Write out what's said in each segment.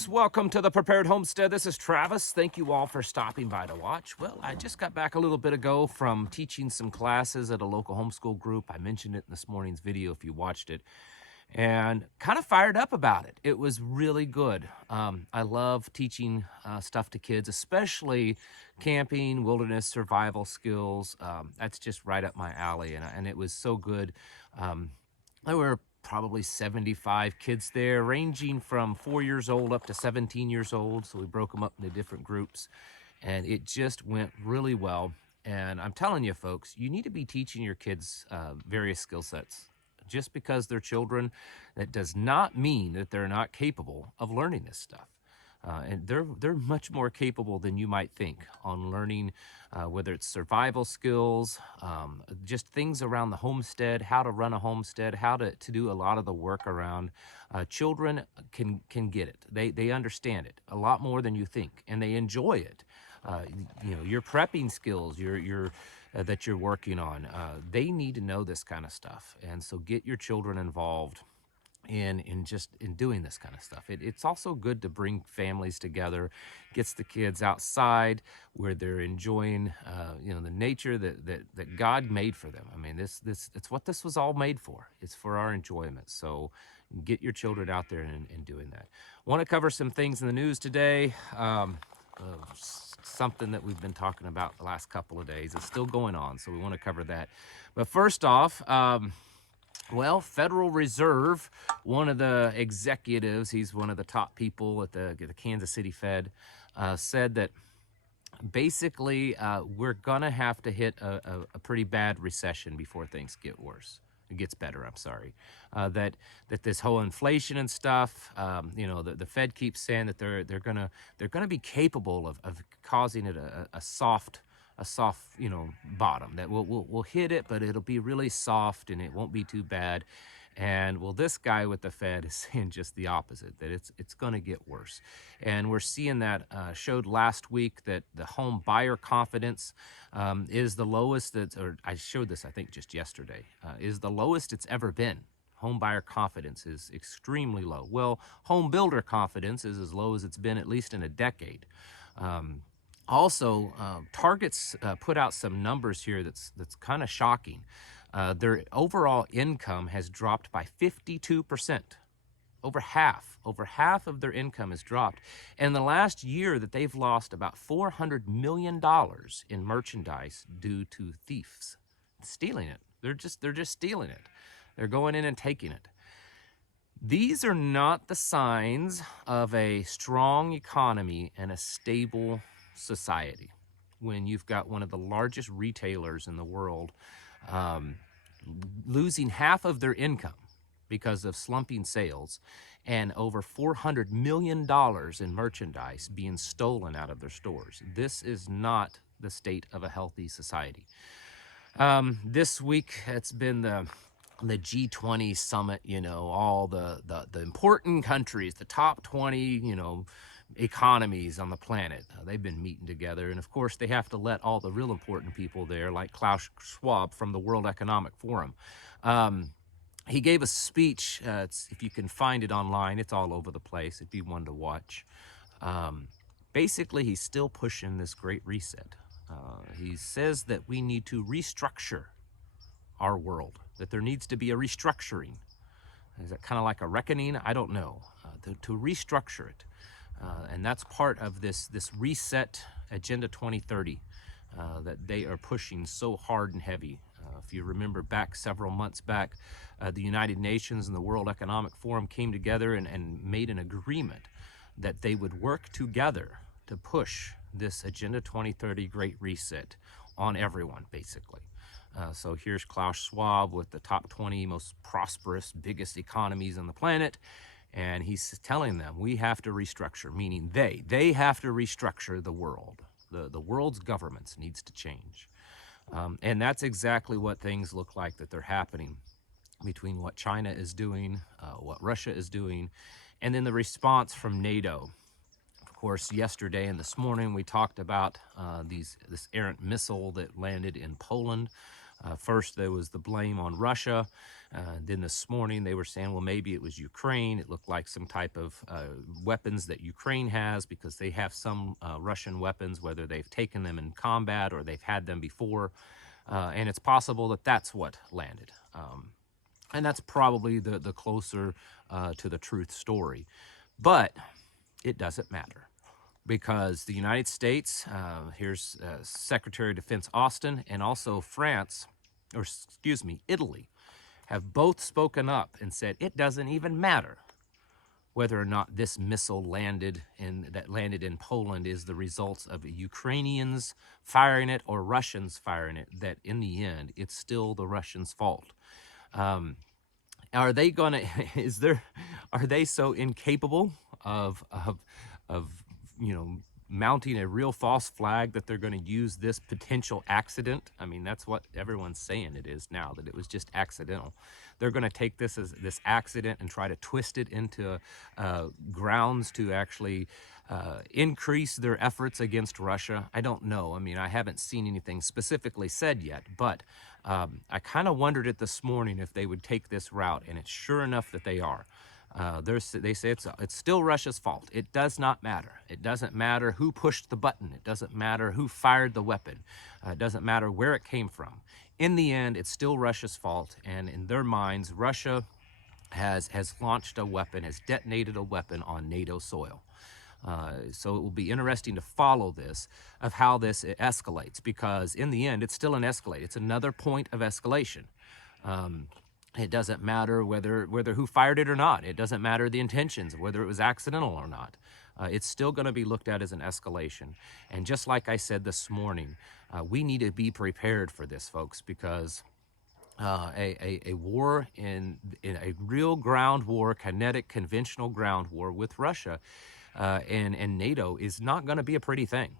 folks, welcome to the Prepared Homestead. This is Travis. Thank you all for stopping by to watch. Well, I just got back a little bit ago from teaching some classes at a local homeschool group. I mentioned it in this morning's video if you watched it, and kind of fired up about it. It was really good. I love teaching stuff to kids, especially camping, wilderness, survival skills. That's just right up my alley, and it was so good. There were probably 75 kids there, ranging from 4 years old up to 17 years old. So we broke them up into different groups, and it just went really well. And I'm telling you, folks, you need to be teaching your kids various skill sets. Just because they're children, that does not mean that they're not capable of learning this stuff. And they're much more capable than you might think on learning, whether it's survival skills, just things around the homestead, how to run a homestead, how to do a lot of the work around. Children can get it. They understand it a lot more than you think, and they enjoy it. You know, your prepping skills, your that you're working on, they need to know this kind of stuff, and so get your children involved in doing this kind of stuff. It's also good to bring families together, gets the kids outside where they're enjoying you know, the nature that God made for them. I mean, it's what this was all made for. It's for our enjoyment. So get your children out there and doing that. Want to cover some things in the news today. Something that we've been talking about the last couple of days is still going on, so we want to cover that. But first off, well, Federal Reserve, one of the executives, he's one of the top people at the Kansas City Fed, said that basically we're going to have to hit a pretty bad recession before things get worse. It gets better, I'm sorry. That this whole inflation and stuff, you know, the Fed keeps saying that they're gonna be capable of causing it a soft, you know, bottom, that we'll hit it, but it'll be really soft and it won't be too bad. And well, this guy with the Fed is saying just the opposite, that it's going to get worse. And we're seeing that showed last week that the home buyer confidence is the lowest or I showed this, I think, just yesterday, is the lowest it's ever been. Home buyer confidence is extremely low. Well, home builder confidence is as low as it's been at least in a decade. Also, Target's put out some numbers here that's kind of shocking. Their overall income has dropped by 52%. Over half of their income has dropped. And the last year that they've lost about $400 million in merchandise due to thieves stealing it. They're just stealing it. They're going in and taking it. These are not the signs of a strong economy and a stable society when you've got one of the largest retailers in the world losing half of their income because of slumping sales, and over $400 million in merchandise being stolen out of their stores. This is not the state of a healthy society. This week, it's been the G20 summit, you know, all the important countries, the top 20, you know, economies on the planet. They've been meeting together, and of course they have to let all the real important people there, like Klaus Schwab from the World Economic Forum. He gave a speech, if you can find it online, it's all over the place, it'd be one to watch. Basically, he's still pushing this great reset. He says that we need to restructure our world, that there needs to be a restructuring. Is that kind of like a reckoning? I don't know. To restructure it. And that's part of this reset Agenda 2030 that they are pushing so hard and heavy. If you remember back several months back, the United Nations and the World Economic Forum came together and made an agreement that they would work together to push this Agenda 2030 Great Reset on everyone, basically. So here's Klaus Schwab with the top 20 most prosperous, biggest economies on the planet. And he's telling them we have to restructure, meaning they have to restructure the world. The world's governments needs to change. And that's exactly what things look like that they're happening between what China is doing, what Russia is doing, and then the response from NATO. Of course, yesterday and this morning we talked about this errant missile that landed in Poland. First, there was the blame on Russia. Then this morning, they were saying, well, maybe it was Ukraine. It looked like some type of weapons that Ukraine has, because they have some Russian weapons, whether they've taken them in combat or they've had them before. And it's possible that that's what landed. And that's probably the closer to the truth story. But it doesn't matter, because the United States, here's Secretary of Defense Austin, and also France, or excuse me, Italy, have both spoken up and said it doesn't even matter whether or not this missile landed in Poland is the results of Ukrainians firing it or Russians firing it, that in the end, it's still the Russians' fault. Are they gonna, are they so incapable of mounting a real false flag that they're going to use this potential accident? I mean, that's what everyone's saying it is now, that it was just accidental. They're going to take this as this accident and try to twist it into grounds to actually increase their efforts against Russia. I don't know. I mean, I haven't seen anything specifically said yet, but I kind of wondered it this morning if they would take this route, and it's sure enough that they are. They say it's still Russia's fault. It does not matter. It doesn't matter who pushed the button. It doesn't matter who fired the weapon. It doesn't matter where it came from. In the end, it's still Russia's fault, and in their minds, Russia has launched a weapon, has detonated a weapon on NATO soil. So it will be interesting to follow this, of how this escalates, because in the end, it's still an escalate. It's another point of escalation. It doesn't matter whether who fired it or not. It doesn't matter the intentions, whether it was accidental or not. It's still going to be looked at as an escalation. And just like I said this morning, we need to be prepared for this, folks, because a war in a real ground war, kinetic, conventional ground war with Russia and NATO is not going to be a pretty thing.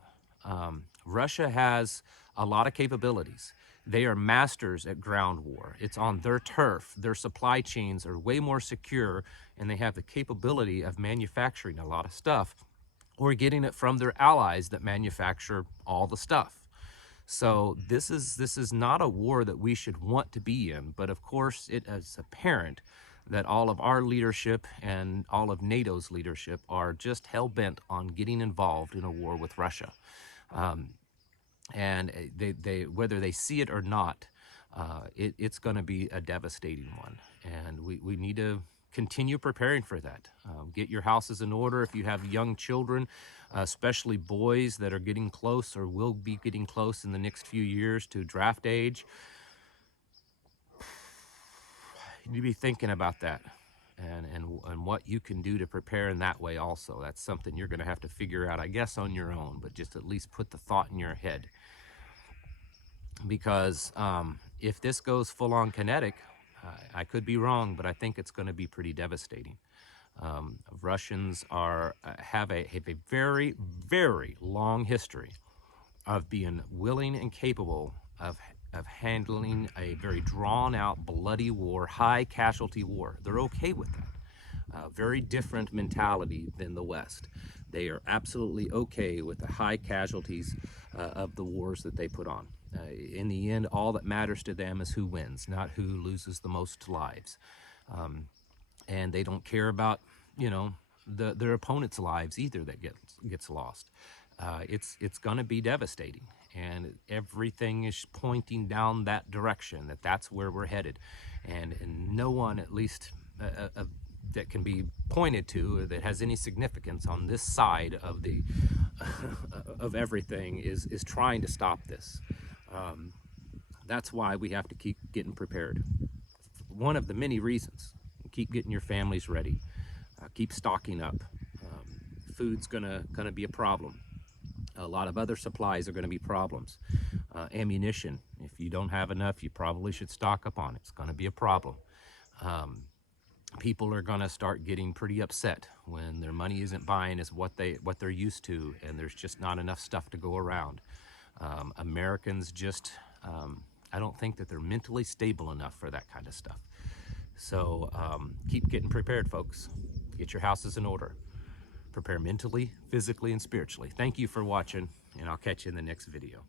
Russia has a lot of capabilities. They are masters at ground war. It's on their turf. Their supply chains are way more secure, and they have the capability of manufacturing a lot of stuff, or getting it from their allies that manufacture all the stuff. So this is not a war that we should want to be in, but of course it is apparent that all of our leadership and all of NATO's leadership are just hell-bent on getting involved in a war with Russia. And they whether they see it or not, it's going to be a devastating one. And we need to continue preparing for that. Get your houses in order. If you have young children, especially boys that are getting close or will be getting close in the next few years to draft age, you need to be thinking about that. And what you can do to prepare in that way also. That's something you're going to have to figure out, I guess, on your own, but just at least put the thought in your head. Because if this goes full-on kinetic, I could be wrong, but I think it's going to be pretty devastating. Russians have a very, very long history of being willing and capable of handling a very drawn-out, bloody war, high-casualty war. They're okay with that. Very different mentality than the West. They are absolutely okay with the high casualties of the wars that they put on. In the end, all that matters to them is who wins, not who loses the most lives. And they don't care about, their opponents' lives either that gets lost. It's going to be devastating, and everything is pointing down that direction, that's where we're headed. And no one, at least that can be pointed to, that has any significance on this side of the of everything is trying to stop this. That's why we have to keep getting prepared. One of the many reasons. Keep getting your families ready. Keep stocking up. Food's gonna be a problem. A lot of other supplies are going to be problems. Ammunition, if you don't have enough, you probably should stock up on it. It's going to be a problem. People are going to start getting pretty upset when their money isn't buying as what they're used to, and there's just not enough stuff to go around. Americans just, I don't think that they're mentally stable enough for that kind of stuff. So keep getting prepared, folks. Get your houses in order. Prepare mentally, physically, and spiritually. Thank you for watching, and I'll catch you in the next video.